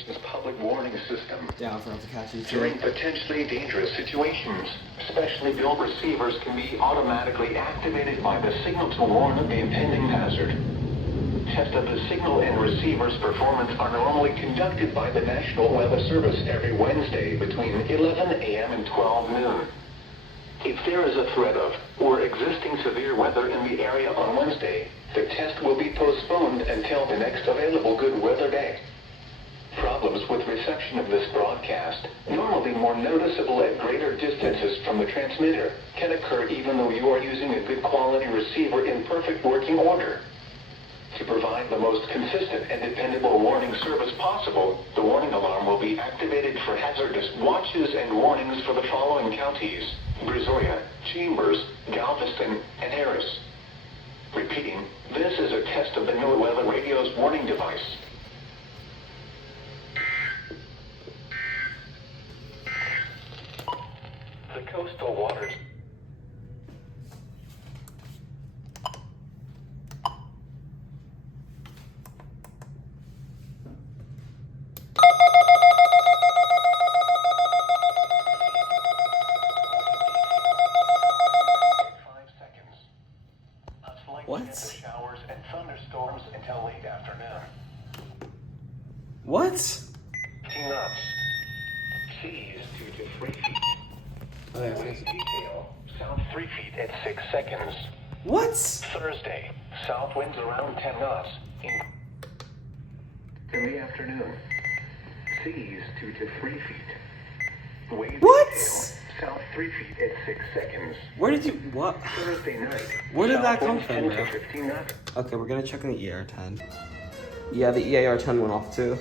nation's public warning system. Yeah, I forgot to catch you too. During potentially dangerous situations, specially built receivers can be automatically activated by the signal to warn of the impending hazard. Tests of the signal and receiver's performance are normally conducted by the National Weather Service every Wednesday between 11 a.m. and 12 noon. If there is a threat of or existing severe weather in the area on Wednesday, the test will be postponed until the next available good weather day. Problems with reception of this broadcast, normally more noticeable at greater distances from the transmitter, can occur even though you are using a good quality receiver in perfect working order. To provide the most consistent and dependable warning service possible, the warning alarm will be activated for hazardous watches and warnings for the following counties: Brazoria, Chambers, Galveston, and Harris. Repeating, this is a test of the new weather radio's warning device. The coastal waters. What? Showers and thunderstorms until late afternoon. What? 15 knots. Seas 2 to 3 feet. Wind detail. South 3 feet at 6 seconds. What? Thursday. South winds around 10 knots. In the afternoon. Seas 2 to 3 feet. Wave What? detail. South 3 feet at 6 seconds. Where did you, what? Thursday night. Where did that South come winds from, 10 bro? to 15 knots. Okay, we're gonna check on the EAR-10. Yeah, the EAR-10 went off too.